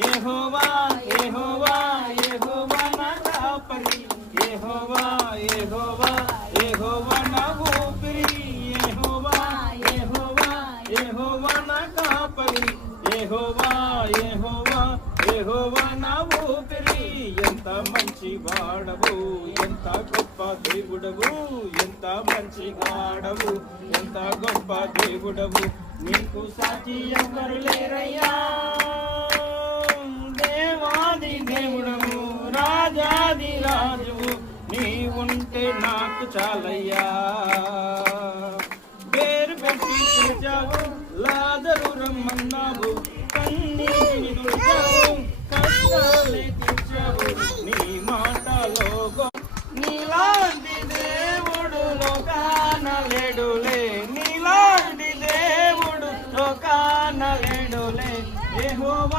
యెహోవా యెహోవా యెహోవా నా కాపరి యెహోవా యెహోవా యెహోవా నా ఊపిరి యెహోవా యెహోవా యెహోవా నా కాపరి యెహోవా యెహోవా యెహోవా నా ఊపిరి ఎంత మంచి వాడవు ఎంత గొప్ప దేవుడవు ఎంత మంచి వాడవు ఎంత గొప్ప దేవుడవు నీకు సాటి ఎవరు లేరయ్యా దేవాది దేవుడవు రాజాది రాజువు నీ ఉంటే నాకు చాలయ్యా పేరు పెట్టి పిలిచావు లాజరు రమ్మన్నావు కన్నీటిని తుడిచావు కష్టాలే తీర్చావు నీ మాటలో నీలాంటి దేవుడు లోకాన లేడులే నీలాంటి దేవుడు లోకాన లేడులే యెహోవా